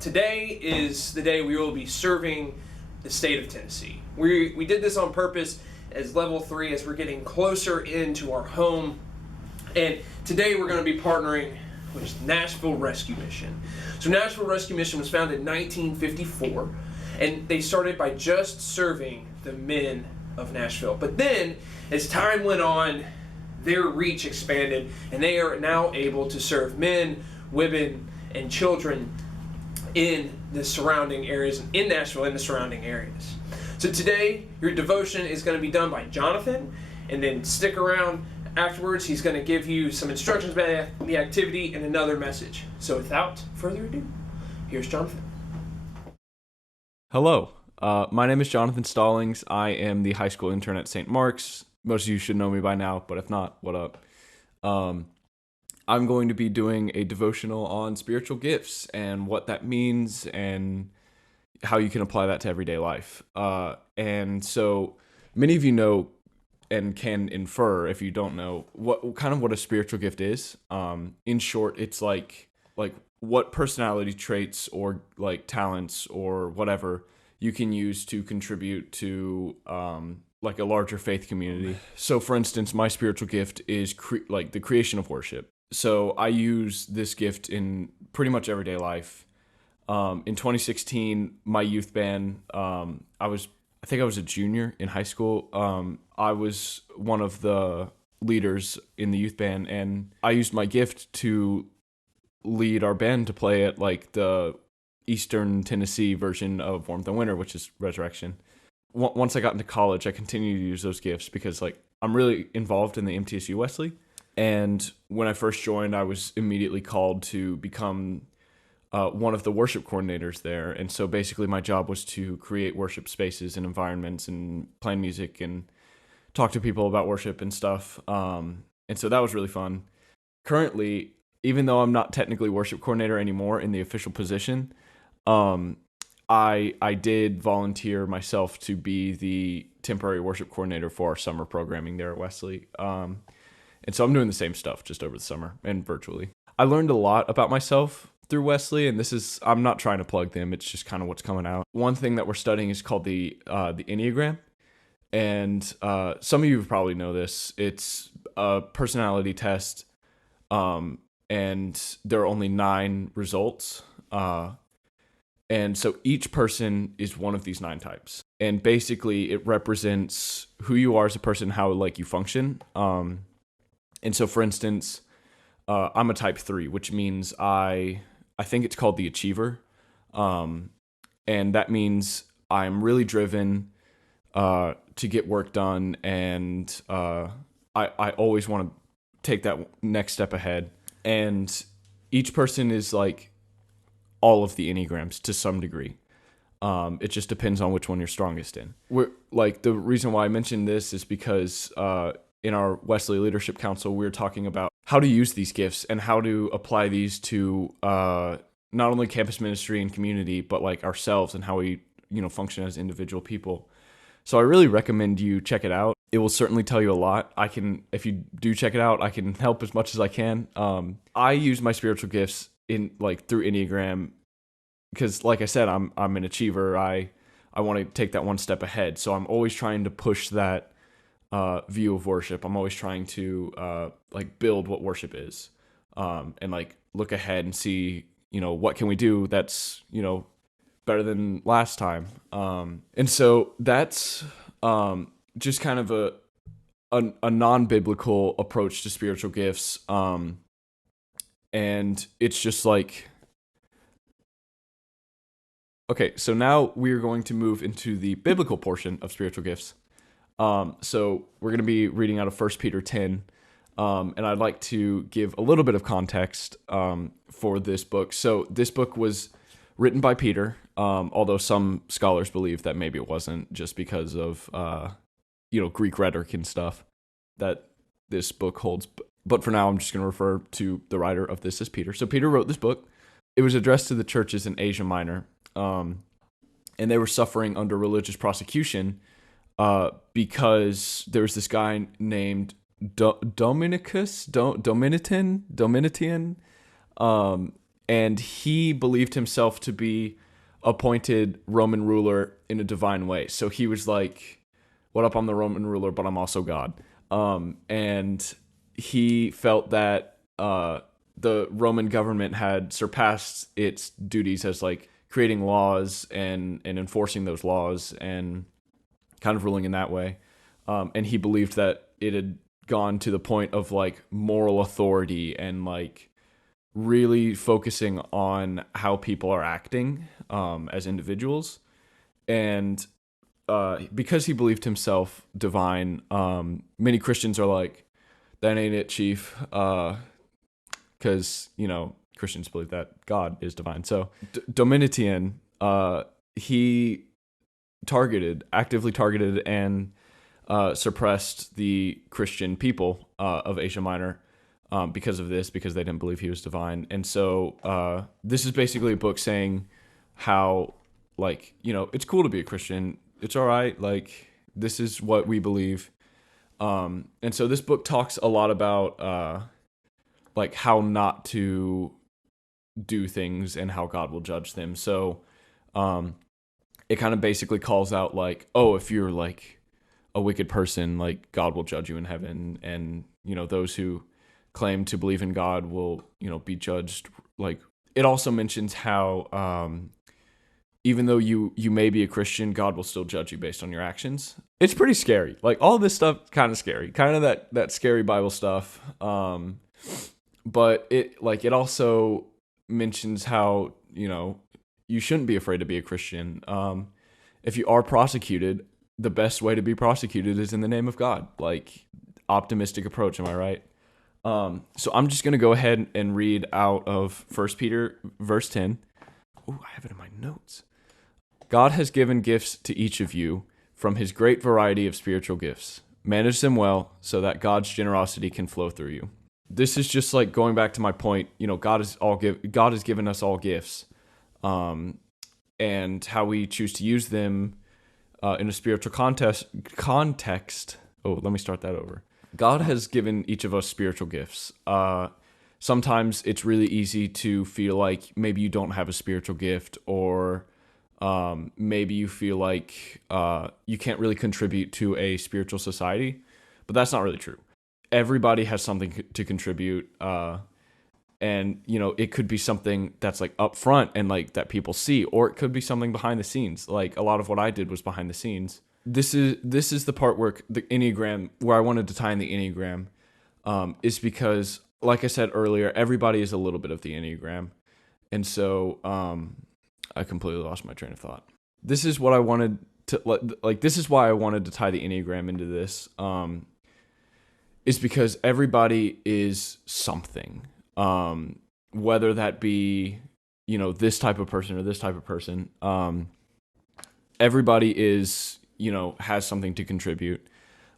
today is the day we will be serving the state of Tennessee. We did this on purpose as level 3 as we're getting closer into our home. And today we're going to be partnering with Nashville Rescue Mission. So Nashville Rescue Mission was founded in 1954, and they started by just serving the men of Nashville. But then, as time went on, their reach expanded, and they are now able to serve men, women, and children in the surrounding areas, in Nashville and the surrounding areas. So today, your devotion is going to be done by Jonathan, and then stick around afterwards. He's going to give you some instructions about the activity and another message. So without further ado, here's Jonathan. Hello, my name is Jonathan Stallings. I am the high school intern at St. Mark's. Most of you should know me by now, but if not, what up? I'm going to be doing a devotional on spiritual gifts and what that means and how you can apply that to everyday life. And so many of you know and can infer, if you don't know, what a spiritual gift is. In short, it's like what personality traits or like talents or whatever you can use to contribute to like a larger faith community. So for instance, my spiritual gift is the creation of worship. So I use this gift in pretty much everyday life. In 2016, my youth band, I think I was a junior in high school. I was one of the leaders in the youth band, and I used my gift to lead our band to play at like the Eastern Tennessee version of Warmth and Winter, which is Resurrection. Once I got into college, I continued to use those gifts because like I'm really involved in the MTSU Wesley. And when I first joined, I was immediately called to become one of the worship coordinators there. And so basically my job was to create worship spaces and environments and play music and talk to people about worship and stuff. And so that was really fun. Currently, even though I'm not technically worship coordinator anymore in the official position, I did volunteer myself to be the temporary worship coordinator for our summer programming there at Wesley. And so I'm doing the same stuff just over the summer and virtually. I learned a lot about myself through Wesley, and I'm not trying to plug them, it's just kind of what's coming out. One thing that we're studying is called the Enneagram. And some of you probably know this. It's a personality test, and there are only 9 results. And so each person is one of these 9 types. And basically it represents who you are as a person, how like you function. And so for instance, I'm a type 3, which means I think it's called the achiever. And that means I'm really driven to get work done. And I always want to take that next step ahead. And each person is like all of the Enneagrams to some degree. It just depends on which one you're strongest in. The reason why I mentioned this is because in our Wesley Leadership Council, we're talking about how to use these gifts and how to apply these to not only campus ministry and community, but like ourselves and how we, function as individual people. So I really recommend you check it out. It will certainly tell you a lot. If you do check it out, I can help as much as I can. I use my spiritual gifts through Enneagram because, like I said, I'm an achiever. I want to take that one step ahead. So I'm always trying to push that view of worship. I'm always trying to build what worship is, and look ahead and see, what can we do that's, better than last time. And so that's just kind of a non-biblical approach to spiritual gifts. And it's just okay, so now we're going to move into the biblical portion of spiritual gifts. So we're going to be reading out of 1 Peter 10, and I'd like to give a little bit of context for this book. So this book was written by Peter, although some scholars believe that maybe it wasn't, just because of Greek rhetoric and stuff that this book holds. But for now, I'm just going to refer to the writer of this as Peter. So Peter wrote this book. It was addressed to the churches in Asia Minor, and they were suffering under religious prosecution because there was this guy named Domitian, and he believed himself to be appointed Roman ruler in a divine way. So he was like, what up, I'm the Roman ruler, but I'm also God. And he felt that the Roman government had surpassed its duties as like creating laws and enforcing those laws and kind of ruling in that way. And he believed that it had gone to the point of like moral authority and like really focusing on how people are acting as individuals. And because he believed himself divine, many Christians are like, that ain't it, chief. Because, Christians believe that God is divine. So Domitian, he actively targeted and suppressed the Christian people of Asia Minor because of this, because they didn't believe he was divine. And so this is basically a book saying how, like, it's cool to be a Christian. It's all right. Like, this is what we believe. And so this book talks a lot about like how not to do things and how God will judge them. So it kind of basically calls out like, oh, if you're like a wicked person, like God will judge you in heaven. And, those who claim to believe in God will, be judged. Like, it also mentions how even though you may be a Christian, God will still judge you based on your actions. It's pretty scary. Like, all this stuff kind of scary. Kind of that scary Bible stuff. But it also mentions how, you shouldn't be afraid to be a Christian. If you are prosecuted, the best way to be prosecuted is in the name of God. Like, optimistic approach, am I right? So I'm just going to go ahead and read out of 1 Peter verse 10. Oh, I have it in my notes. God has given gifts to each of you from his great variety of spiritual gifts. Manage them well so that God's generosity can flow through you. This is just like going back to my point, God has given us all gifts. And how we choose to use them in a spiritual context. Oh, let me start that over. God has given each of us spiritual gifts. Sometimes it's really easy to feel like maybe you don't have a spiritual gift, or maybe you feel like you can't really contribute to a spiritual society, but that's not really true. Everybody has something to contribute, and it could be something that's like up front and like that people see, or it could be something behind the scenes. Like, a lot of what I did was behind the scenes. This is the part where the Enneagram, where I wanted to tie in the Enneagram, is because, like I said earlier, everybody is a little bit of the Enneagram. And so I completely lost my train of thought. This is what I wanted to, like, this is why I wanted to tie the Enneagram into this, is because everybody is something, whether that be, this type of person or this type of person. Everybody is, has something to contribute.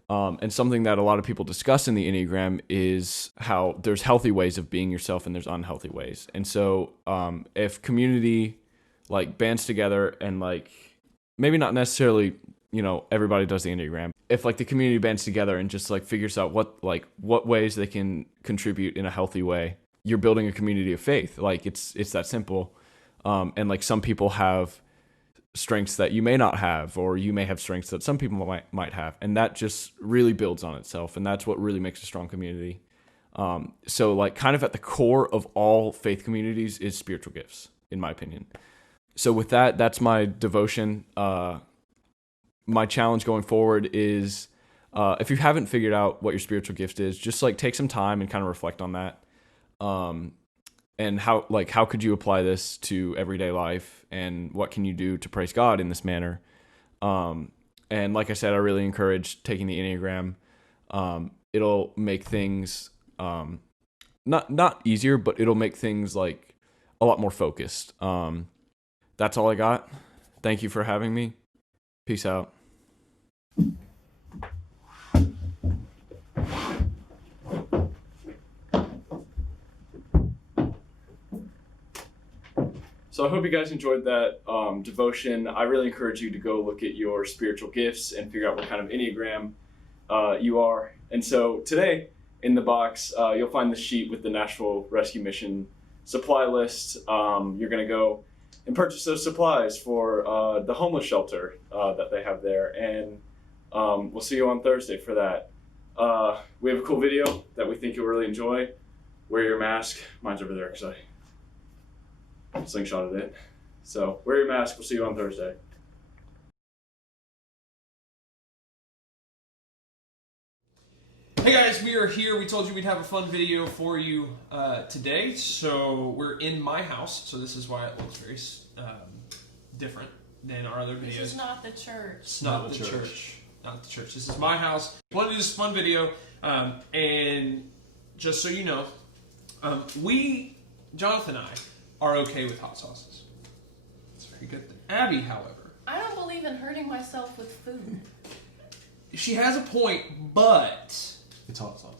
And something that a lot of people discuss in the Enneagram is how there's healthy ways of being yourself and there's unhealthy ways. And so if community like bands together and like, maybe not necessarily, everybody does the Enneagram. If like the community bands together and just like figures out what ways they can contribute in a healthy way, you're building a community of faith. Like, it's that simple. And like, some people have strengths that you may not have, or you may have strengths that some people might have, and that just really builds on itself, and that's what really makes a strong community. So like, kind of at the core of all faith communities is spiritual gifts, in my opinion. So with that, that's my devotion. My challenge going forward is, if you haven't figured out what your spiritual gift is, just like take some time and kind of reflect on that. And how could you apply this to everyday life, and what can you do to praise God in this manner? And like I said, I really encourage taking the Enneagram. It'll make things not easier, but it'll make things like a lot more focused. That's all I got. Thank you for having me. Peace out. So I hope you guys enjoyed that devotion. I really encourage you to go look at your spiritual gifts and figure out what kind of Enneagram you are. And so today in the box, you'll find the sheet with the Nashville Rescue Mission supply list. You're going to go and purchase those supplies for the homeless shelter that they have there. And we'll see you on Thursday for that. We have a cool video that we think you'll really enjoy. Wear your mask. Mine's over there because I slingshotted it. So wear your mask. We'll see you on Thursday. Hey guys, we are here. We told you we'd have a fun video for you today. So we're in my house. So this is why it looks very different than our other videos. This is not the church. It's not the church. Not the church. This is my house. I wanted to do this fun video. And just so you know, Jonathan and I, are okay with hot sauces. It's a very good thing. Abby, however, I don't believe in hurting myself with food. she has a point, but... It's hot sauce.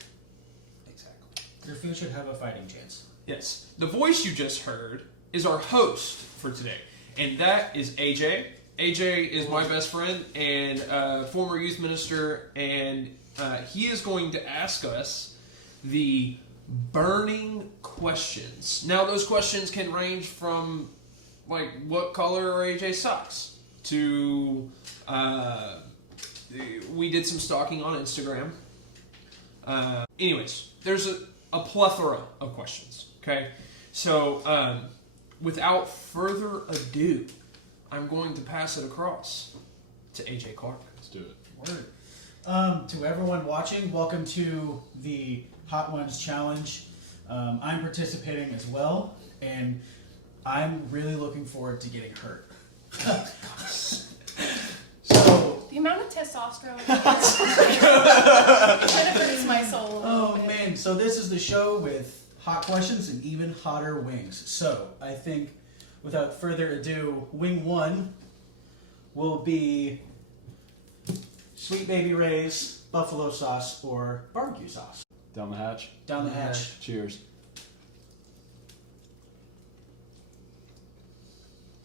Exactly. Your food should have a fighting chance. Yes. The voice you just heard is our host for today, and that is AJ. AJ is my best friend and former youth minister, and he is going to ask us the burning questions. Now, those questions can range from, like, what color are AJ's socks, to, we did some stalking on Instagram. Anyways, there's a plethora of questions, okay? So, without further ado, I'm going to pass it across to AJ Clark. Let's do it. Word. To everyone watching, welcome to the Hot Ones Challenge. I'm participating as well, and I'm really looking forward to getting hurt. So, The amount of testosterone it kind of hurts my soul a little oh bit. man, so this is the show with hot questions and even hotter wings. So, I think without further ado, wing one will be Sweet Baby Ray's buffalo sauce or barbecue sauce. Down the hatch. Down the hatch. Cheers.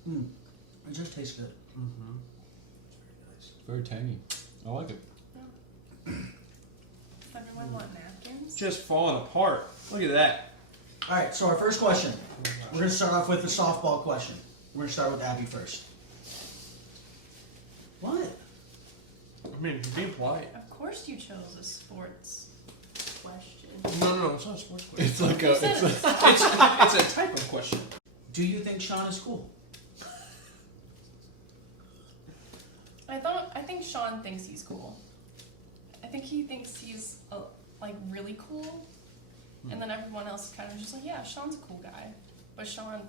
It just tastes good. Mm-hmm. Very tangy. I like it. Does everyone want napkins? Just falling apart. Look at that. All right, so our first question. We're going to start off with the softball question. We're going to start with Abby first. What? I mean, you're being polite. Of course you chose a sports question. No, it's not a sports question. It's like You said it was It's a type of question. Do you think Sean is cool? I think Sean thinks he's cool. I think he thinks he's like really cool, and then everyone else is kind of just like, yeah, Sean's a cool guy, but Sean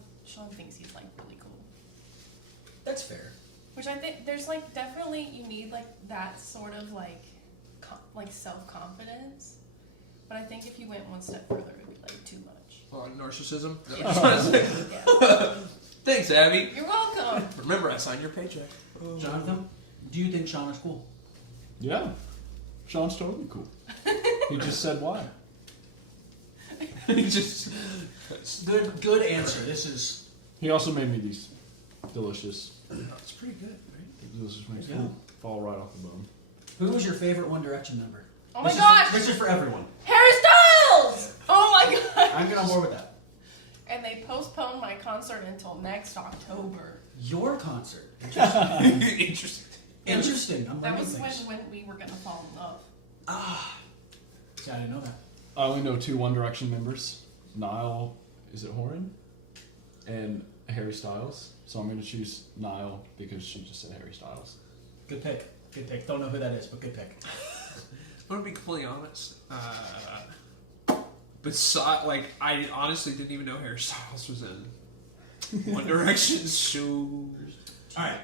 thinks he's like really cool. That's fair. Which I think there's like definitely you need like that sort of like self-confidence, but I think if you went one step further, it'd be like too much. Narcissism. Yeah. Thanks, Abby. You're welcome. Remember, I signed your paycheck. Jonathan, do you think Sean is cool? Yeah. Sean's totally cool. He just said why. He just Good answer. This is... He also made me these delicious. it's pretty good, right? Delicious wings. Yeah. Fall right off the bone. Who was your favorite One Direction member? Oh my This gosh! This is for everyone. Harry Styles! Oh my god! I'm getting on board with that. And they postponed my concert until next October. Your concert. Interesting. Interesting. I'm That learning was things. when we were gonna fall in love. See, I didn't know that. I only know 2 One Direction members. Niall, is it Horan? And Harry Styles. So I'm going to choose Niall because she just said Harry Styles. Good pick. Good pick. Don't know who that is, but good pick. I'm gonna be completely honest. Like, I honestly didn't even know Harry Styles was in One Direction's shoes. All right.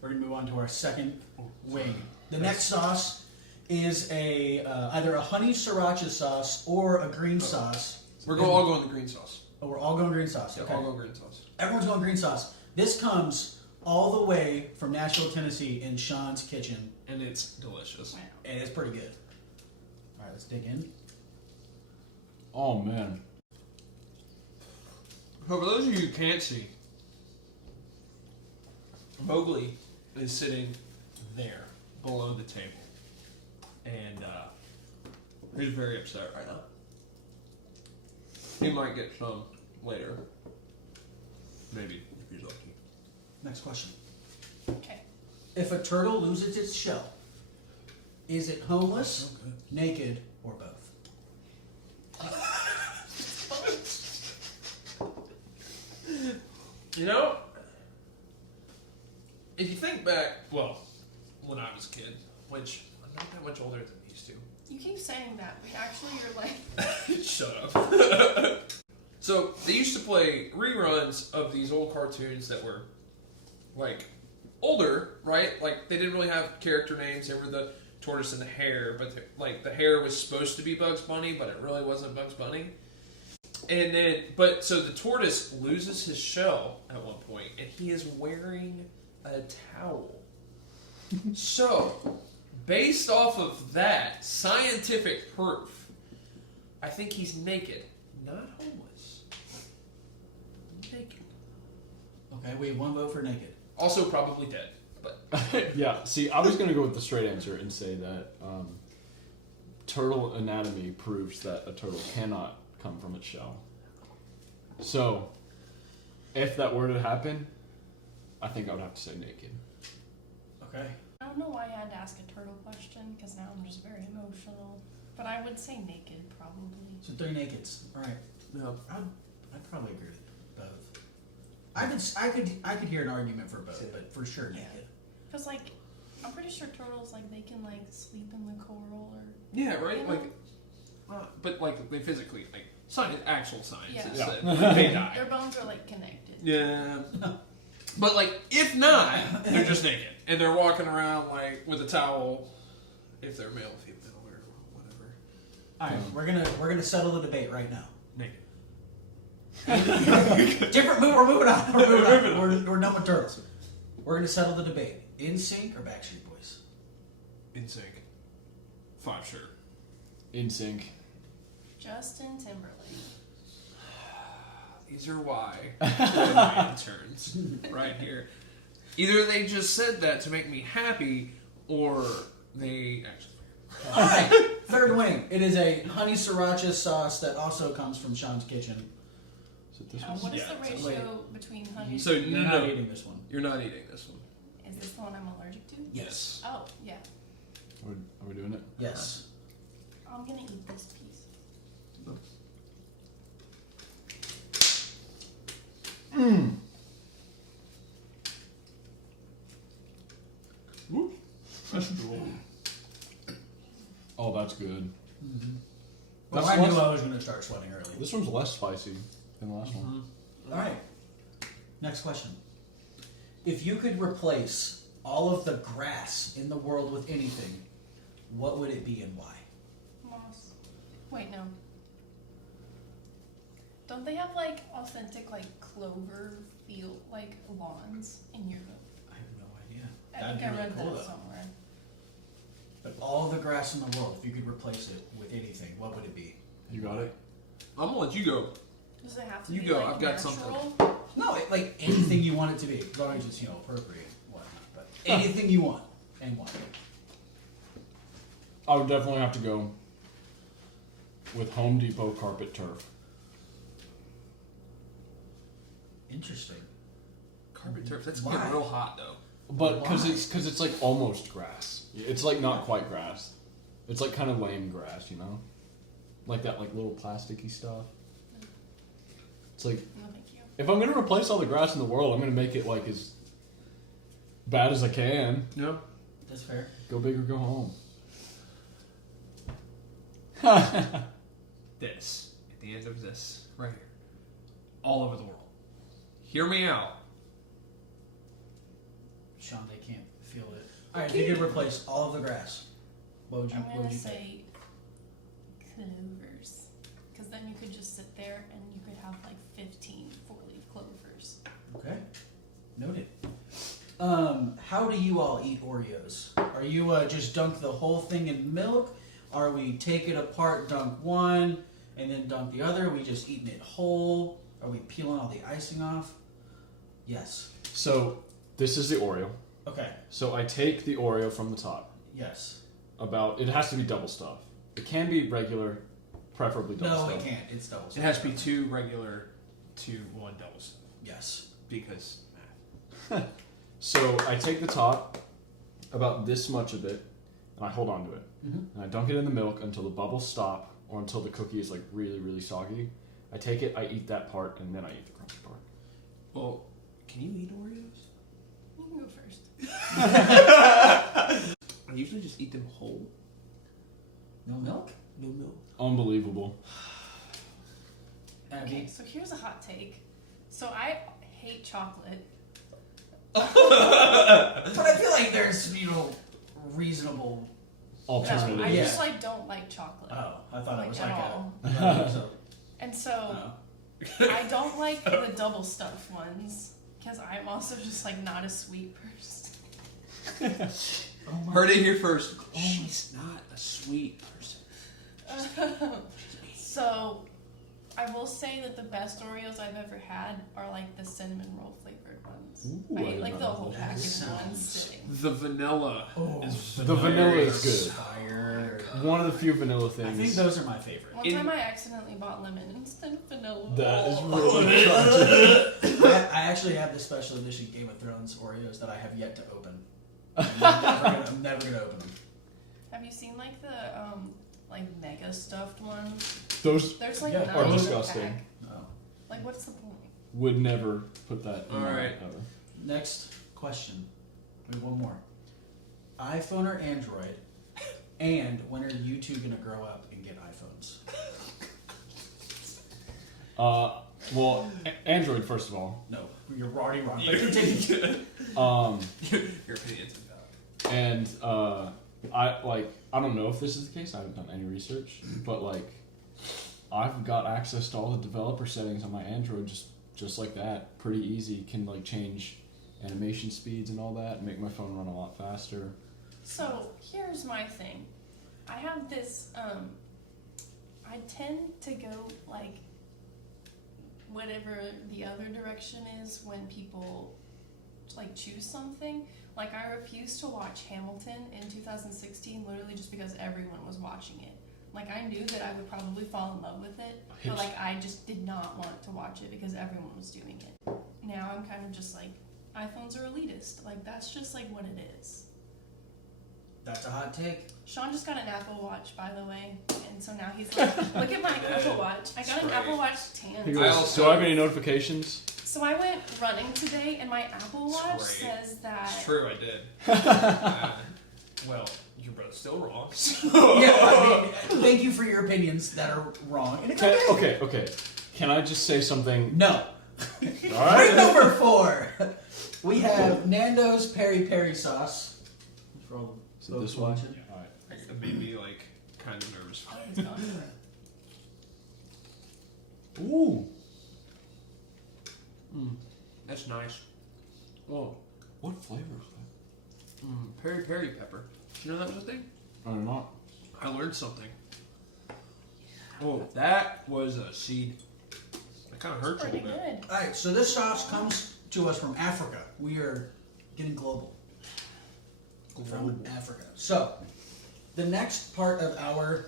We're gonna move on to our second wing. The next sauce is either a honey sriracha sauce or a green sauce. We're all going the green sauce. Oh, we're all going green sauce. Yeah, Okay. all going green sauce. Everyone's going green sauce. This comes all the way from Nashville, Tennessee, in Sean's kitchen, And it's delicious. and it's pretty good. All right, let's dig in. Oh, man. So for those of you who can't see, Mowgli is sitting there below the table, and he's very upset right now. He might get some later. Maybe if you're lucky. Next question. Okay. If a turtle loses its shell, is it homeless, naked, or both? You know, if you think back, well, when I was a kid, which I'm not that much older than these two. You keep saying that, but actually you're like, Shut up. So they used to play reruns of these old cartoons that were like older, right? Like they didn't really have character names. They were the tortoise and the hare, but like the hare was supposed to be Bugs Bunny, but it really wasn't Bugs Bunny. And then, so the tortoise loses his shell at one point, and he is wearing a towel. So, based off of that scientific proof, I think he's naked, not homeless. Naked. Okay, we have one vote for naked. Also, probably dead. But Yeah, see, I was going to go with the straight answer and say that turtle anatomy proves that a turtle cannot come from its shell. So, if that were to happen, I think I would have to say naked. Okay. I don't know why I had to ask a turtle question, because now I'm just very emotional. But I would say naked, probably. So 3 nakeds. All right. no. I'd probably agree with both. I could hear an argument for both, but for sure naked. Because, like, I'm pretty sure turtles, like, they can, like, sleep in the coral or... Yeah, right? You know? Like, but like they physically, like science, actual science, Yeah. is Yeah. that they die. Their bones are, like, connected. Yeah. But like, if not, they're just naked and they're walking around like with a towel, if they're male, female, or whatever. All right, we're gonna settle the debate right now. Naked. Different move. We're moving on. We're moving Moving on. We're done with turtles. We're gonna settle the debate. NSYNC or Backstreet Boys? In sync. 5 sure. In sync. Justin Timberlake. These are why my interns right here. Either they just said that to make me happy, or they actually. All right, third wing. It is a honey sriracha sauce that also comes from Sean's Kitchen. Is it this Now, one? what is Yeah, the it's- ratio between honey? So You're no, not no, eating this one. you're not eating this one. Is this the one I'm allergic to? Yes. Oh, yeah. Are we doing it? Yes. I'm gonna eat this piece. That's cool. Oh, that's good. Well, That's I knew less- I was gonna start sweating early. This one's less spicy than the last one. All right. Next question. If you could replace all of the grass in the world with anything, what would it be and why? Moss. Wait, no. Don't they have like authentic like clover field like lawns in Europe? I have no idea. I That'd think be I really read cool, that though. somewhere. But all of the grass in the world, if you could replace it with anything, what would it be? You got it? I'm gonna let you go. Does it have to You be go, like I've got natural? something. No, like anything you want it to be, as long as it's appropriate, and whatnot. But anything you want and why. I would definitely have to go with Home Depot carpet turf. Interesting. Carpet turf. That's Why? getting real hot though. But because Why? it's like almost grass. It's like not quite grass. It's like kind of lame grass, you know, like that like little plasticky stuff. It's like No, thank you. if I'm gonna replace all the grass in the world, I'm gonna make it like as bad as I can. No. That's fair. Go big or go home. This at the end of this right here, all over the world. Hear me out. Sean, they can't feel it. All right, if you could replace all of the grass, what would you? I'm What gonna would you pick? say clovers, because then you could just sit there and you could have like 15 four-leaf clovers. Okay, noted. How do you all eat Oreos? Are you just dunk the whole thing in milk? Are we take it apart, dunk one, and then dunk the other? Are we just eating it whole? Are we peeling all the icing off? Yes. So this is the Oreo. Okay. So I take the Oreo from the top. Yes. It has to be double stuff. It can be regular, preferably double No, stuff. it can't. It's double. It has to be 2 regular to one double stuff Yes. because math. So I take the top, about this much of it, and I hold on to it. Mhm. And I dunk it in the milk until the bubbles stop or until the cookie is like really, really soggy. I take it, I eat that part, and then I eat the crunchy part. Well, can you eat Oreos? You can go first. I usually just eat them whole. No milk? No milk. Unbelievable. Okay, Abby? so here's a hot take. So I hate chocolate. But I feel like there's, reasonable. Alternative. I Yeah. just like don't like chocolate. Oh, I thought it was at like all. a. And so Oh. I don't like the double stuffed ones because I'm also just like not a sweet person. Oh my. Heard it here first. She's not a sweet person. So I will say that the best Oreos I've ever had are like the cinnamon roll flavored ones. Ooh, I I ate did like not the know whole that. package in Sounds- one sitting. The vanilla Oh, is The vanilla is good. Fire. One of the few vanilla I things. think those are my favorite. One time I accidentally bought lemon instead of vanilla. That is Oh. really crunchy. I actually have the special edition Game of Thrones Oreos that I have yet to open. I'm never gonna open them. Have you seen like the like mega stuffed ones? Those There's like Yeah. 9 Are in a disgusting. pack. No. Like what's the point? would never put that in All my right. ever. Next question. We have one more. iPhone or Android? And when are you two gonna grow up and get iPhones? Well, Android first of all. No, you're already wrong. But Your continue. opinion's invalid. And I don't know if this is the case. I haven't done any research, but like I've got access to all the developer settings on my Android just like that. Pretty easy. Can like change animation speeds and all that, and make my phone run a lot faster. So here's my thing. I have this I tend to go like whatever the other direction is when people like choose something. Like I refused to watch Hamilton in 2016 literally just because everyone was watching it. Like I knew that I would probably fall in love with it, but like I just did not want to watch it because everyone was doing it. Now I'm kind of just like iPhones are elitist. Like that's just like what it is. That's a hot take. Sean just got an Apple Watch, by the way, and so now he's like, "Look at my Apple Watch! I got an Spray. Apple Watch He 10." goes, I also- do I have any notifications? So I went running today, and my Apple Watch Spray. says that. It's true, I did. Well, you're both still wrong. Yeah, I mean, thank you for your opinions that are wrong. And it's okay. Okay. Can I just say something? No. All Break right. number 4. We have Nando's peri peri sauce. For all Is the it folks this one? watching. All right. It made me like kind of nervous. Oh, it's gone. Ooh. That's nice. Well, What flavor is that? peri peri pepper. You know that was a thing? I don't know. I learned something. Oh, that was a seed. That kind of hurts a Pretty little bit. good. Alright, so this sauce comes to us from Africa. We are getting global. From Africa. So, the next part of our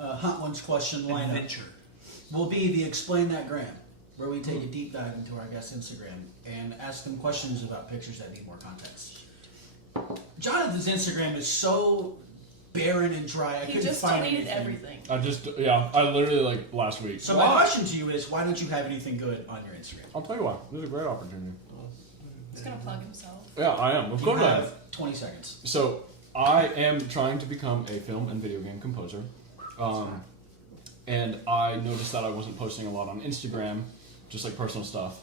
Hunt One's question lineup Adventure. will be the Explain That Gram, where we take a deep dive into our guest's Instagram and ask them questions about pictures that need more context. Jonathan's Instagram is so barren and dry, I He couldn't just find deleted anything. everything. I literally like last week. So my question to you is, why don't you have anything good on your Instagram? I'll tell you why. This is a great opportunity. He's gonna plug himself. Yeah, I am. Of You course I am. have 20 seconds. So I am trying to become a film and video game composer, and I noticed that I wasn't posting a lot on Instagram, just like personal stuff.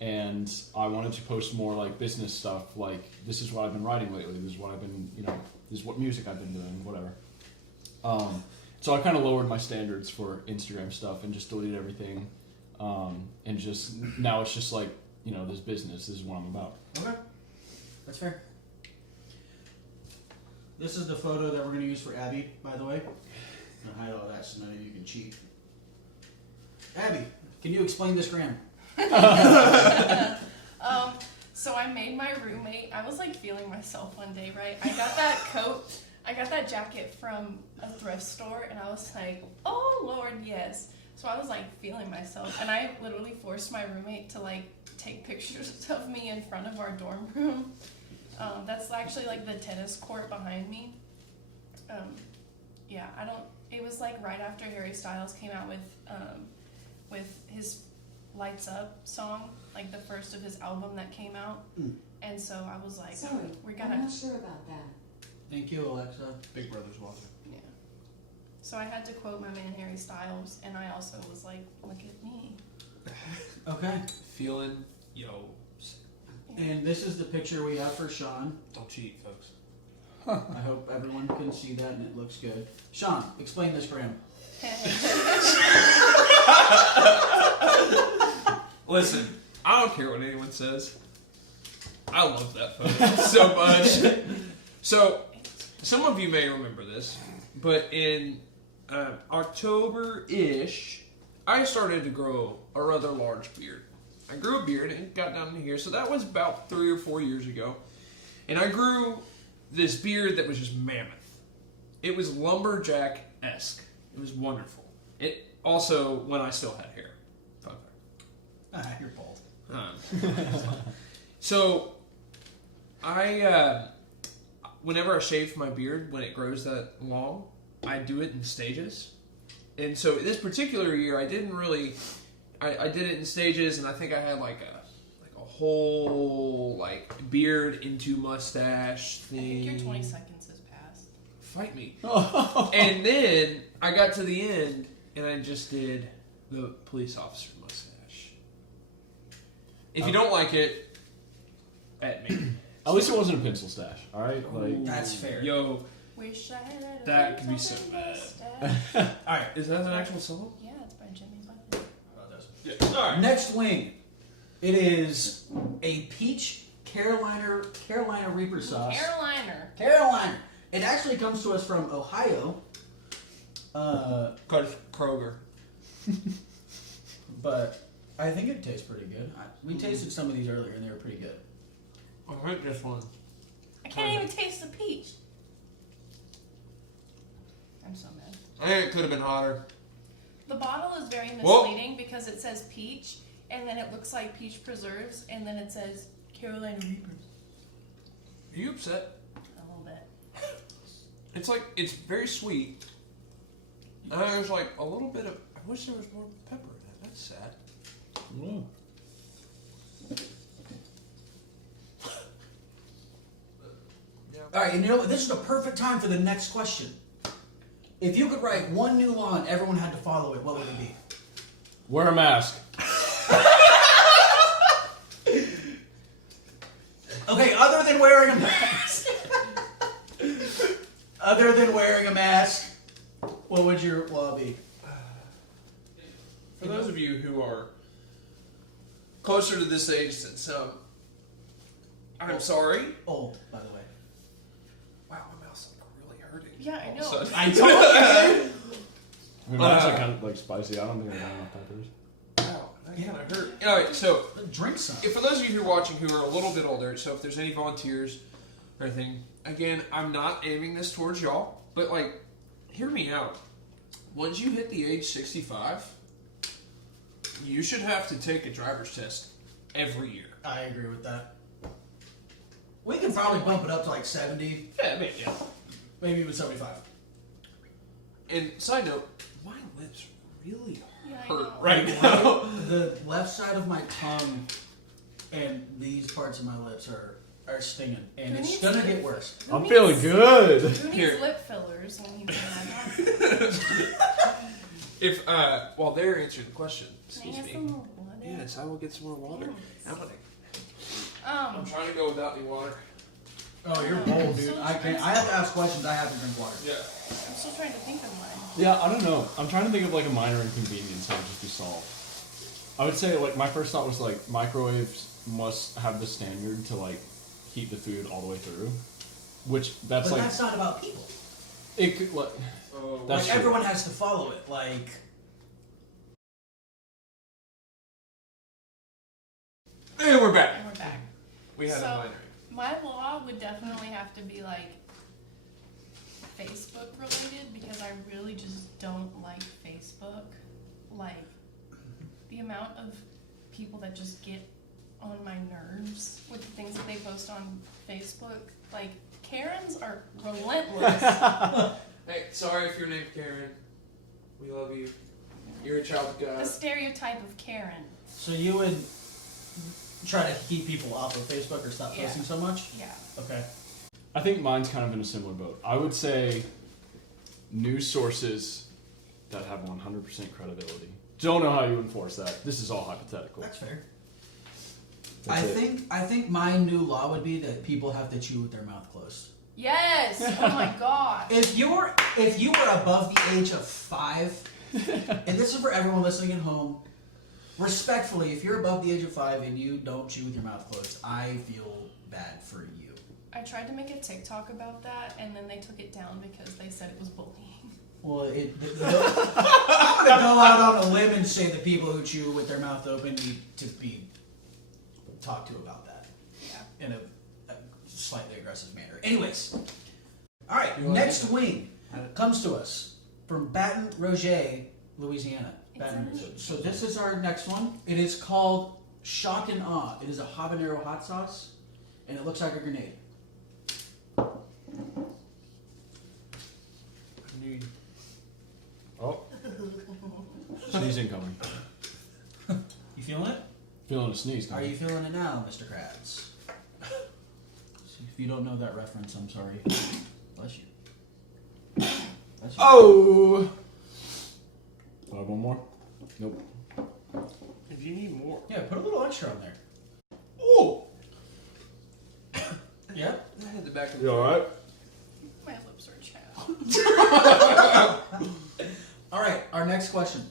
And I wanted to post more like business stuff, like this is what I've been writing lately. This is what I've been, this is what music I've been doing, whatever. So I kind of lowered my standards for Instagram stuff and just deleted everything. And just now it's just like this business. This is what I'm about. Okay. That's fair. This is the photo that we're going to use for Abby, by the way. I'm going to hide all that so none of you can cheat. Abby, can you explain this gram? So I made my roommate. I was like feeling myself one day, right? I got that coat. I got that jacket from a thrift store, and I was like, "Oh Lord, yes." So I was like feeling myself, and I literally forced my roommate to like take pictures of me in front of our dorm room. That's actually like the tennis court behind me. Yeah, I don't. It was like right after Harry Styles came out with his Lights Up song, like the first of his album that came out. And so I was like, Sorry, we're I'm gonna. not sure about that. Thank you, Alexa. Big Brother's watching. Yeah. So I had to quote my man Harry Styles, and I also was like, look at me. Okay. Feeling, yo, And this is the picture we have for Sean. don't cheat, folks. I hope everyone can see that and it looks good. Sean, explain this for him. Listen, I don't care what anyone says. I love that photo so much. So, some of you may remember this, but in October-ish, I started to grow a rather large beard. I grew a beard and it got down to here, so that was about 3 or 4 years ago. And I grew this beard that was just mammoth. It was lumberjack-esque. It was wonderful. It also, when I still had hair. Fun fact. You're bald. So, I, whenever I shave my beard, when it grows that long, I do it in stages. And so this particular year, I didn't really, I did it in stages, and I think I had like a whole like beard into mustache I thing. think your 20 seconds has passed. Fight me. And then I got to the end, and I just did the police officer mustache. If you don't like it, at me. At least it wasn't a pencil stash. All right, like That's fair. Yo, Wish I had a That could be pencil so and bad. mustache. Alright. is that an actual song? Yeah, it's by Jimmy Buffett. Yeah. All right. Next wing. It is a peach Carolina Reaper sauce. Carolina. It actually comes to us from Ohio. Kroger. But I think it tastes pretty good. We tasted some of these earlier and they were pretty good. I like this one. I can't even taste the peach. I'm so mad. I think it could have been hotter. The bottle is very Whoa. misleading because it says peach, and then it looks like peach preserves, and then it says Carolina Reapers. Are you upset? A little bit. It's like, it's very sweet. And there's like a little bit of, I wish there was more pepper in it. That's sad. whoa. Alright, and you know what? This is the perfect time for the next question. If you could write one new law and everyone had to follow it, what would it be? Wear a mask. Okay, other than wearing a mask. Other than wearing a mask, what would your law be? For those of you who are closer to this age than some, I'm sorry. Old, by the way. Wow, my mouth's like really hurting. Yeah, I all of a know. sudden. I told you! I mean, mine's like kind of like spicy. I don't think I got enough peppers. Wow, that kind of hurt. Alright, so Drink some. if for those of you who are watching who are a little bit older, so if there's any volunteers or anything, again, I'm not aiming this towards y'all, but like, hear me out. Once you hit the age 65, you should have to take a driver's test every year. I agree with that. We can probably bump it up to like 70, Yeah, maybe. Yeah. maybe even 75. And side note, my lips really Yeah, I hurt know. right now. The left side of my tongue and these parts of my lips are stinging, and Who it's needs gonna to- get worse. Who I'm needs- feeling good. Who needs Here. lip fillers when he's in If while they're answering the question, Can I excuse have me. some more water? Yes, I will get some more water. Yes. I'm Um, trying to go without any water. Oh, you're bold, dude. I can't. I have to ask questions. I have to drink water. Yeah. I'm still trying to think of mine. Yeah, I don't know. I'm trying to think of like a minor inconvenience that would just be solved. I would say like my first thought was like microwaves must have the standard to like heat the food all the way through, which that's But like that's not about people. it could like Oh, That's like true. everyone has to follow it. Like and we're back. And we're back. We had So- a minor. My law would definitely have to be like Facebook related because I really just don't like Facebook. like the amount of people that just get on my nerves with the things that they post on Facebook. Like, Karens are relentless. Hey, sorry if you're named Karen. We love you. You're a child of The God. stereotype of Karen. So you would try to keep people off of Facebook or stop Yeah. posting so much? Yeah. Okay. I think mine's kind of in a similar boat. I would say news sources that have 100% credibility. Don't know how you enforce that. This is all hypothetical. That's fair. That's it. I think my new law would be that people have to chew with their mouth closed. Yes! Oh my gosh. If you were above the age of 5, and this is for everyone listening at home, respectfully, if you're above the age of 5 and you don't chew with your mouth closed, I feel bad for you. I tried to make a TikTok about that, and then they took it down because they said it was bullying. Well, I'm gonna go out on a limb and say the people who chew with their mouth open need to be talked to about that Yeah. in a slightly aggressive manner. Anyways, all right, You wanna next get wing comes to us from Baton Rouge, Louisiana. Baton It's Rouge. So this is our next one. It is called Shock and Awe. It is a habanero hot sauce, and it looks like a grenade. Oh. Sneeze incoming. You feeling it? Feeling a sneeze Are coming. you feeling it now, Mr. Krabs? If you don't know that reference, I'm sorry. Bless you. Bless you. Oh! Do I have one more? Nope. If you need more. Yeah, put a little extra on there. Oh! Yeah? I had the back of You alright? My lips are chapped. All right, our next question.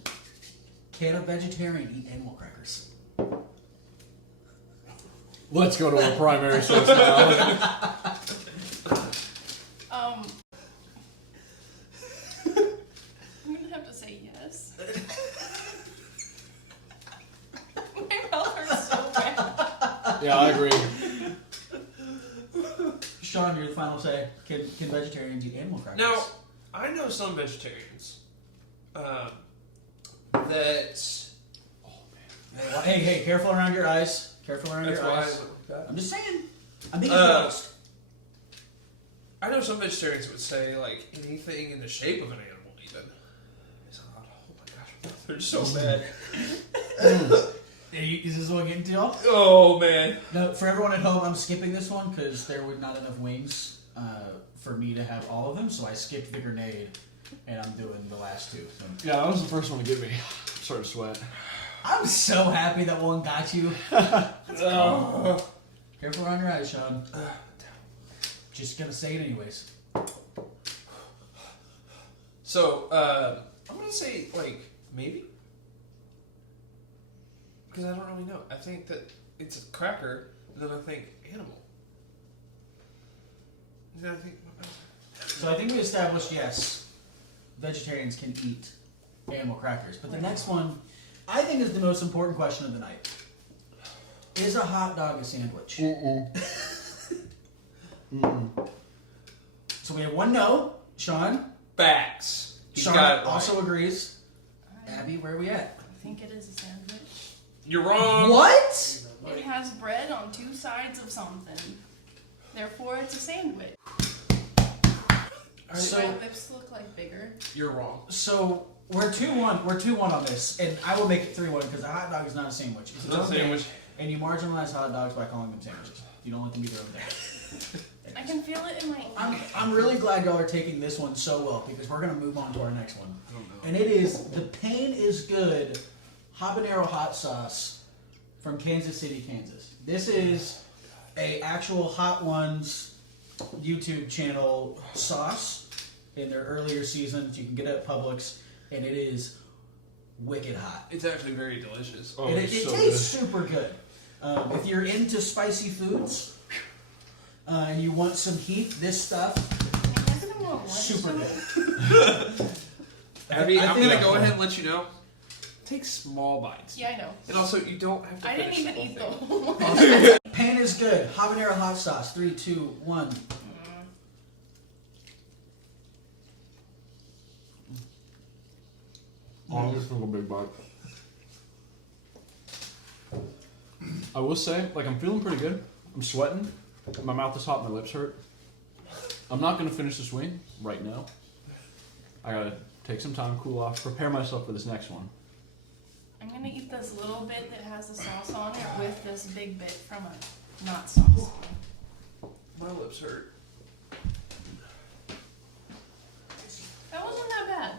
Can a vegetarian eat animal crackers? Let's go to our primary source now. I'm gonna have to say yes. My mouth hurts so bad. Yeah, I agree. Sean, you're the final say. Can vegetarians eat animal crackers? Now, I know some vegetarians that. Hey, careful around your eyes. Careful around That's your why I eyes. look like that. I'm just saying. I'm being Uh, honest. I know some vegetarians would say, like, anything in the shape of an animal, even. Is hot. Oh my gosh, they're so bad. Is this what we're getting to, y'all? Oh man. No, for everyone at home, I'm skipping this one because there were not enough wings for me to have all of them, so I skipped the grenade, and I'm doing the last two. So. Yeah, that was the first one to get me. I'm starting to sweat. I'm so happy that one got you. Oh. Careful around your eyes, Sean. Just gonna say it anyways. So, I'm gonna say, like, maybe? Because I don't really know. I think that it's a cracker, and then I think animal. And then I think... So I think we established, yes, vegetarians can eat animal crackers. But the next one, I think, is the most important question of the night. Is a hot dog a sandwich? So we have one no. Sean. Facts. He's Sean got it right. also agrees. Abby, where are we at? I think it is a sandwich. You're wrong. What? It has bread on two sides of something. Therefore, it's a sandwich. Alright, So- My lips look like bigger. You're wrong. So we're 2-1. We're 2-1 on this, and I will make it 3-1 because a hot dog is not a sandwich. It's It's not a sandwich. And you marginalize hot dogs by calling them sandwiches. You don't let them be their own thing. I can feel it in my I'm really glad y'all are taking this one so well because we're gonna move on to our next one. And it is the Pain is Good habanero hot sauce from Kansas City, Kansas. This is a actual Hot Ones YouTube channel sauce in their earlier seasons. You can get it at Publix, and it is wicked hot. It's actually very delicious. Oh, And it it's so tastes good. super good. If you're into spicy foods and you want some heat, this stuff, super good. Abby, I I'm think- going to go ahead and let you know. Take small bites. Yeah, I know. And also, you don't have to I didn't finish even the whole eat thing. the whole one. Pain is good. Habanero hot sauce. 3, 2, 1. Oh, this is a big bite. I will say, like, I'm feeling pretty good. I'm sweating. My mouth is hot. My lips hurt. I'm not gonna finish this wing right now. I gotta take some time, cool off, prepare myself for this next one. I'm gonna eat this little bit that has the sauce on it with this big bit from a not sauce. My lips hurt. That wasn't that bad.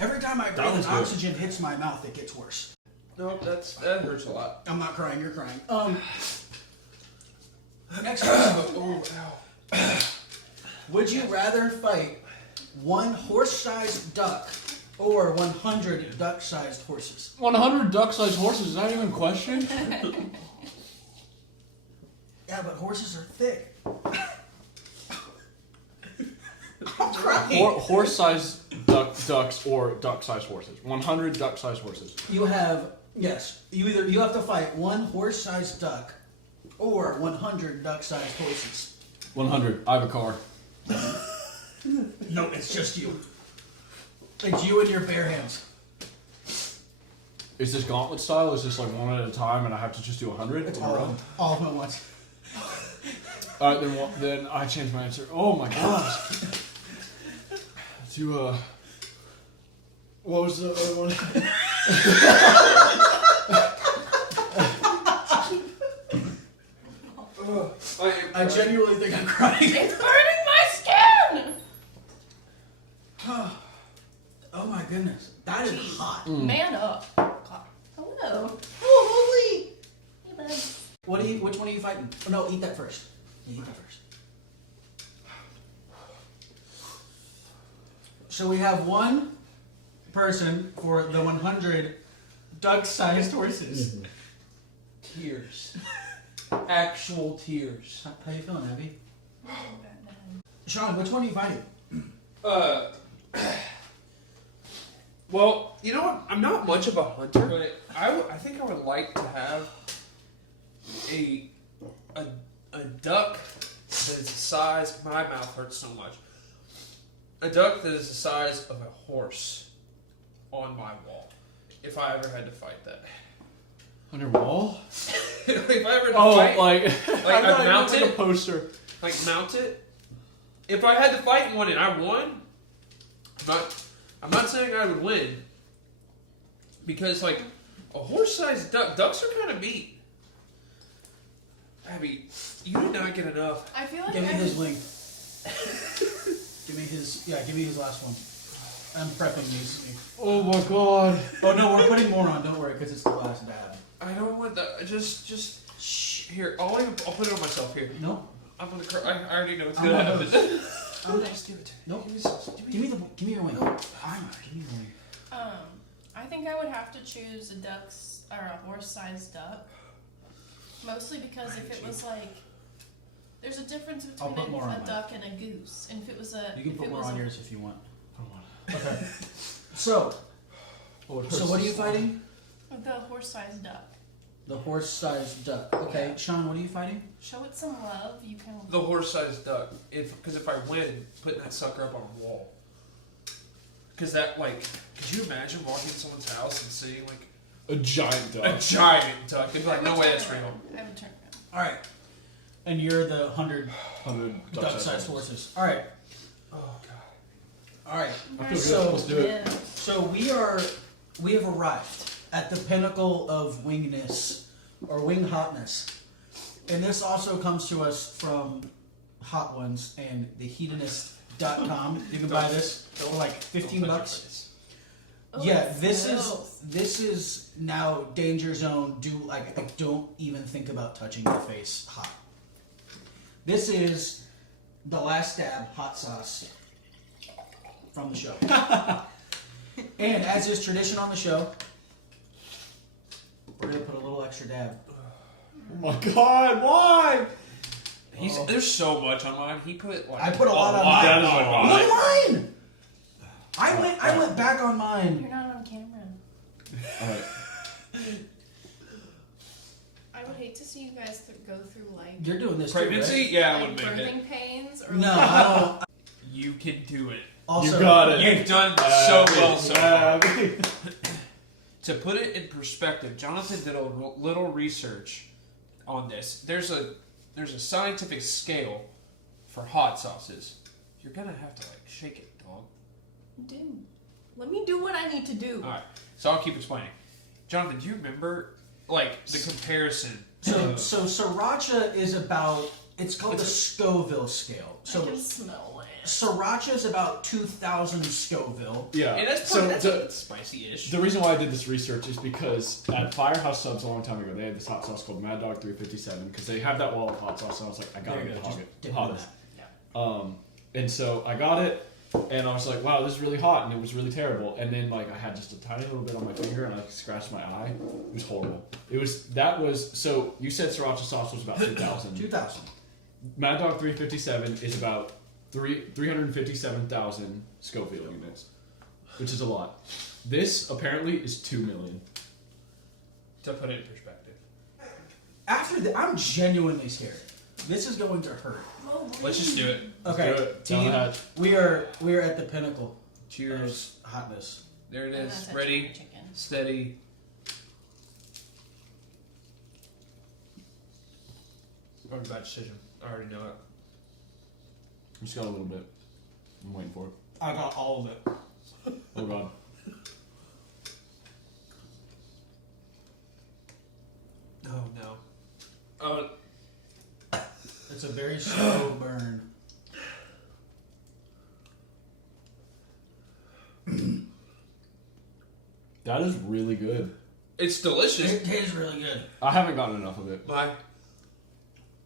Every time I breathe and oxygen hits my mouth, it gets worse. Nope, that hurts a lot. I'm not crying, you're crying. Next question. Oh, ow. Would you rather fight one horse-sized duck or 100 duck-sized horses? 100 duck-sized horses, is that even a question? Yeah, but horses are thick. I'm crying. Horse-sized ducks or duck-sized horses. 100 duck-sized horses. You have, yes, you have to fight one horse-sized duck or 100 duck-sized horses. 100. I have a car. No, it's just you. It's you and your bare hands. Is this gauntlet style? Is this like one at a time and I have to just do 100? It's all of them at once. Alright, then I changed my answer. Oh my gosh. What was the other one? I genuinely think I'm crying. It's burning my skin! Oh my goodness. That is hot. Man up. God. Hello. Oh, holy! Hey, buds. Which one are you fighting? Oh, no, eat that first. Yeah, eat that first. So we have one person for the 100 duck-sized horses. Tears. Actual tears. How you feeling, Abby? Sean, which one are you fighting? Well, you know what? I'm not much of a hunter, but I think I would like to have a duck that is the size. My mouth hurts so much. A duck that is the size of a horse on my wall. If I ever had to fight that. On your wall? If I ever had to Oh, fight, like I'd mount like a it. poster. Like mount it. If I had to fight one and I won, I'm not saying I would win. Because like a horse-sized ducks are kind of meat. Abby, you did not get enough. I feel like Give me I his wing. Give me his last one. I'm prepping these. Oh my god. Oh no, we're putting more on. Don't worry, because it's the last dab. I don't want that. Just shh. Here, I'll put it on myself here. No. I'm gonna cry. I already know what's I'm gonna gonna- happen. Just give it to me. No. Give me Give me your wing. Fine, give me your wing. I think I would have to choose a horse-sized duck. Mostly because if it was like, there's a difference I'll between put more on a mine. duck and a goose. And if it was a, You can if put it more was on a- yours if you want. Okay. So what are you fighting? the horse-sized duck. The horse-sized duck. Okay, Sean, what are you fighting? Show it some love. You can. the horse-sized duck. Because if I win, putting that sucker up on a wall. Because that could you imagine walking in someone's house and seeing like A giant duck. a giant duck? And be like, I no would way turn that's around. real. I would turn around. All right. And you're the 100 100 duck-sized horses. All right. Oh god. All right. I feel So- good. Let's do it. Yeah. So we have arrived at the pinnacle of wingness or wing hotness. And this also comes to us from Hot Ones and thehedonist.com. You can buy this for like 15 bucks. Oh, Yeah, it this smells. is now danger zone. Don't even think about touching your face hot. This is the last dab hot sauce from the show. And as is tradition on the show, we're gonna put a little extra dab. Oh my god, why? There's so much on mine. He put like I put a lot on mine. That is like on Look at mine. I went back on mine. You're not on camera. Alright. I would hate to see you guys go through like You're doing this too, pregnancy. right? Yeah, I like wouldn't make it. birthing pains or No, like, I don't. You can do it. Also, You got it. You've done so well so far. to put it in perspective, Jonathan did a little research on this. There's a scientific scale for hot sauces. You're gonna have to like shake it, dog. Dude, let me do what I need to do. All right, so I'll keep explaining. Jonathan, do you remember like the comparison? So sriracha is about. It's called the Scoville scale. I So can smell it. sriracha is about 2,000 Scoville. Yeah. And that's so that's spicy-ish. the reason why I did this research is because at Firehouse Subs a long time ago, they had this hot sauce called Mad Dog 357 because they have that wall of hot sauce. And I was like, I gotta There you get go, the just dip in hottest. that. And so I got it, and I was like, wow, this is really hot, and it was really terrible. And then like I had just a tiny little bit on my finger, and I scratched my eye. It was horrible. So you said sriracha sauce was about 2,000. 2,000. Mad Dog 357 is about 357,000 Scoville units, which is a lot. This apparently is 2 million. To put it in perspective. After that, I'm genuinely scared. This is going to hurt. Oh, Let's just do it. Okay, do it. team, Down the hatch. we are at the pinnacle Cheers. of hotness. There it And is. that's a Ready, chicken. steady. Probably bad decision. I already know it. I just got a little bit. I'm waiting for it. I got all of it. Oh god. Oh no. Oh, It's a very slow burn. That is really good. it's delicious. It tastes really good. I haven't gotten enough of it. Bye.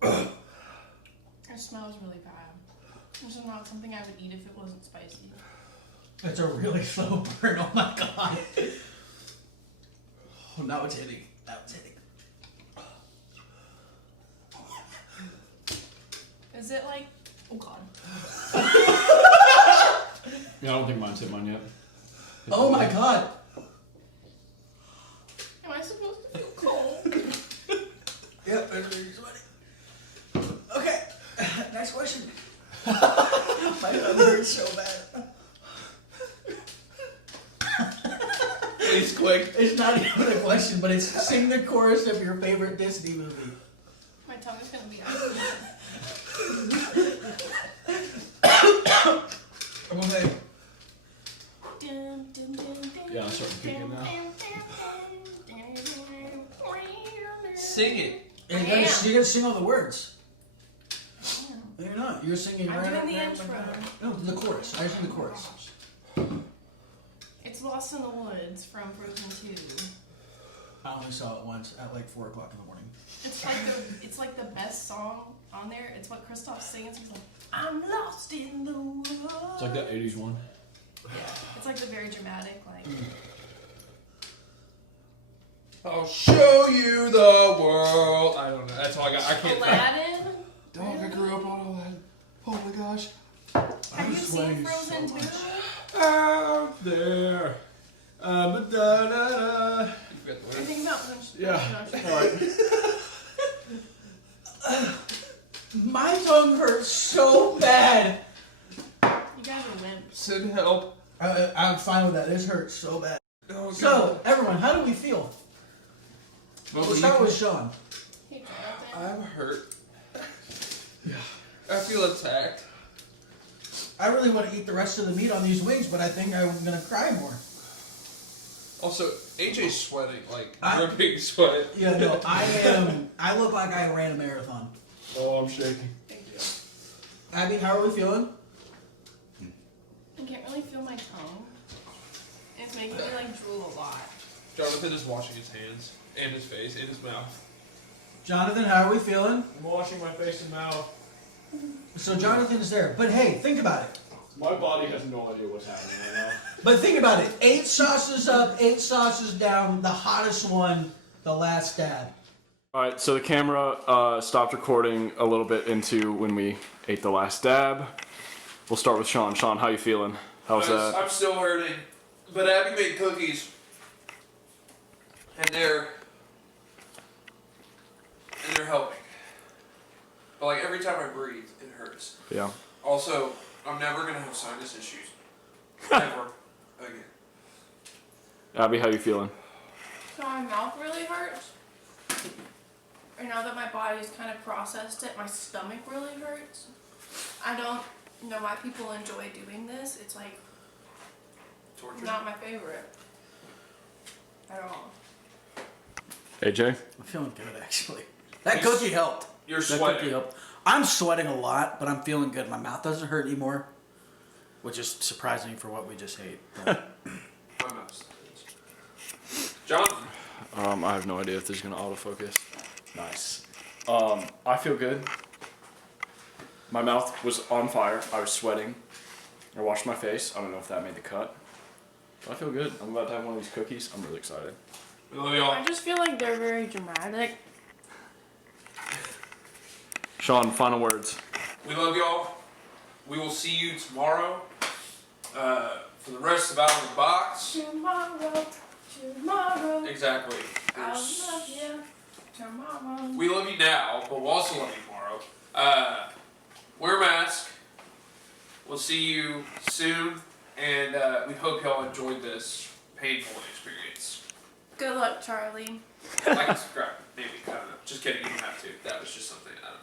It smells really bad. This is not something I would eat if it wasn't spicy. It's a really slow burn. Oh my god. Oh, now it's hitting. Now it's hitting. Is it like? Oh god. Yeah, I don't think mine's hit mine yet. Oh my god. Am I supposed to feel cold? Yep, it's really sweaty. Okay, next question. My tongue hurts so bad. Please, quick. It's not even a question, but it's sing the chorus of your favorite Disney movie. My tongue is gonna be. Okay. Yeah, I'm starting to kick in now. Sing it. And I am. you gotta sing all the words. No, you're not. You're singing I'm right doing the intro. No, the chorus. I sing the chorus. It's Lost in the Woods from Frozen 2. I only saw it once at like 4 o'clock in the morning. It's like the best song on there. It's what Kristoff sings. He's like, I'm lost in the woods. It's like that 80s one. Yeah, it's like the very dramatic, like. I'll show you the world. I don't know. That's all I got. I can't. Aladdin. Dog, I grew up on Aladdin. Oh my gosh. Have you seen Frozen 2? Out there. Ba-da-da-da. You forgot the I words. think about Punch. Yeah. Alright. My tongue hurts so bad. You guys are wimps. Send help. I'm fine with that. This hurts so bad. Oh, So, everyone, how do we feel? God. We'll start with Sean. Hey, Jonathan. I'm hurt. I feel attacked. I really want to eat the rest of the meat on these wings, but I think I'm gonna cry more. Also, AJ's sweating, like I- dripping sweat. Yeah, no, I am. I look like I ran a marathon. Oh, I'm shaking. Thank you. Abby, how are we feeling? I can't really feel my tongue. It's making me like drool a lot. Jonathan is washing his hands and his face and his mouth. Jonathan, how are we feeling? I'm washing my face and mouth. So Jonathan's there, but hey, think about it. My body has no idea what's happening right now. But think about it. 8 sauces up, 8 sauces down. The hottest one, the last dab. All right, so the camera stopped recording a little bit into when we ate the last dab. We'll start with Sean. Sean, how you feeling? How's that? I'm still hurting, but Abby made cookies, and they're helping. But like every time I breathe, it hurts. Yeah. Also, I'm never gonna have sinus issues. Never again. Abby, how you feeling? So my mouth really hurts. And now that my body's kind of processed it, my stomach really hurts. I don't know why people enjoy doing this. It's like Torture. not my favorite at all. AJ? I'm feeling good actually. That cookie helped. You're That sweating. cookie helped. I'm sweating a lot, but I'm feeling good. My mouth doesn't hurt anymore, which is surprising for what we just ate. But My mouth stinks. John. I have no idea if this is gonna autofocus. Nice. I feel good. My mouth was on fire. I was sweating. I washed my face. I don't know if that made the cut. But I feel good. I'm about to have one of these cookies. I'm really excited. We love y'all. I just feel like they're very dramatic. Sean, final words. We love y'all. We will see you tomorrow for the rest of Out of the Box. Tomorrow. Exactly. I'll love you tomorrow. We love you now, but we'll also love you tomorrow. Wear a mask. We'll see you soon, and we hope y'all enjoyed this painful experience. Good luck, Charlie. Like and subscribe, maybe. I don't know. Just kidding. You don't have to. That was just something. I don't know.